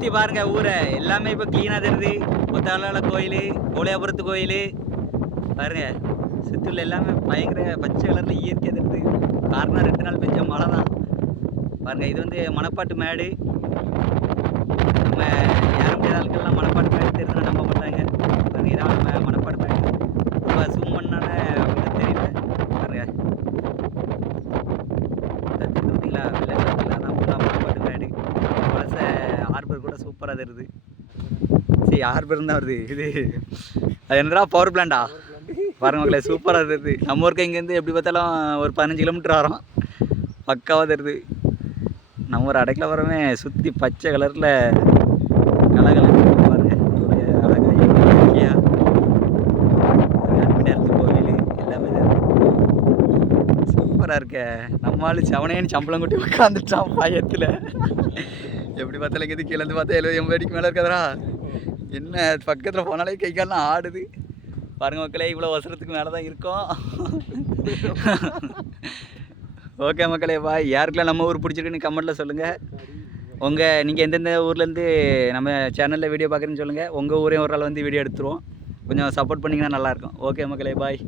சுற்றி பாருங்க ஊரை எல்லாமே இப்போ க்ளீனாக தெரியுது. ஒத்தாளால கோயில், கோலியாபுரத்து கோயில் பாருங்க. சுற்றி உள்ள எல்லாமே பயங்கர பச்சை கலரில் இயற்கை தெரியுது. காரணம் 2 நாள் பெஞ்ச மழை தான். பாருங்க இது வந்து மணப்பாட்டு மேடு. நம்ம யாரும் முடியாத ஆட்கள்லாம் மணப்பாட்டு மேடு தெரிஞ்சுன்னா நம்ப மாட்டாங்க. பாருங்க இதான் நம்ம மணப்பாட்டு மேடு. ரொம்ப ஜூம் பண்ணால அப்படின்னு தெரியல. பாருங்க பார்த்தீங்களா வெள்ளை கலரில் அதான் ஃபுல்லாக மணப்பாட்டு மேடு. பழச ஹார்பர் கூட சூப்பராக தெரியுது. சரி ஹார்பர் தான் வருது இது. அது என்னடா பவர் பிளான்டா பாருங்க மக்களே சூப்பராக தெரியுது. நம்ம ஊருக்கு இங்கேருந்து எப்படி பார்த்தாலும் ஒரு 15 கிலோமீட்டர் வரோம். பக்காவாக தெரியுது. நம்ம ஒரு அடைக்கல வரமே சுற்றி பச்சை கலரில் கலகலன்னு பாருங்க. அழகாக இயற்கையாக நேரத்து கோவில் எல்லாமே சூப்பராக இருக்க. நம்மளால செவனேன்னு சம்பளம் கொட்டி உட்காந்துட்டான் பயத்தில். எப்படி பார்த்தாலும் இங்கே கீழேருந்து பார்த்தா 70-80 அடிக்கு மேலே இருக்காதரா. என்ன பக்கத்தில் போனாலே கை கால்லாம் ஆடுது. பாருங்க மக்களே இவ்வளோ அவசரத்துக்கு மேலே தான் இருக்கோம். ஓகே மக்களே பாய். யாருக்கெல்லாம் நம்ம ஊர் பிடிச்சிருக்குன்னு கமெண்ட்டில் சொல்லுங்கள். நீங்கள் எந்தெந்த ஊர்லேருந்து நம்ம சேனலில் வீடியோ பார்க்குறேன்னு சொல்லுங்கள். உங்கள் ஊரையும் ஒரு நாள் வந்து வீடியோ எடுத்துருவோம். கொஞ்சம் சப்போர்ட் பண்ணிங்கன்னா நல்லாயிருக்கும். ஓகே மக்களே பாய்.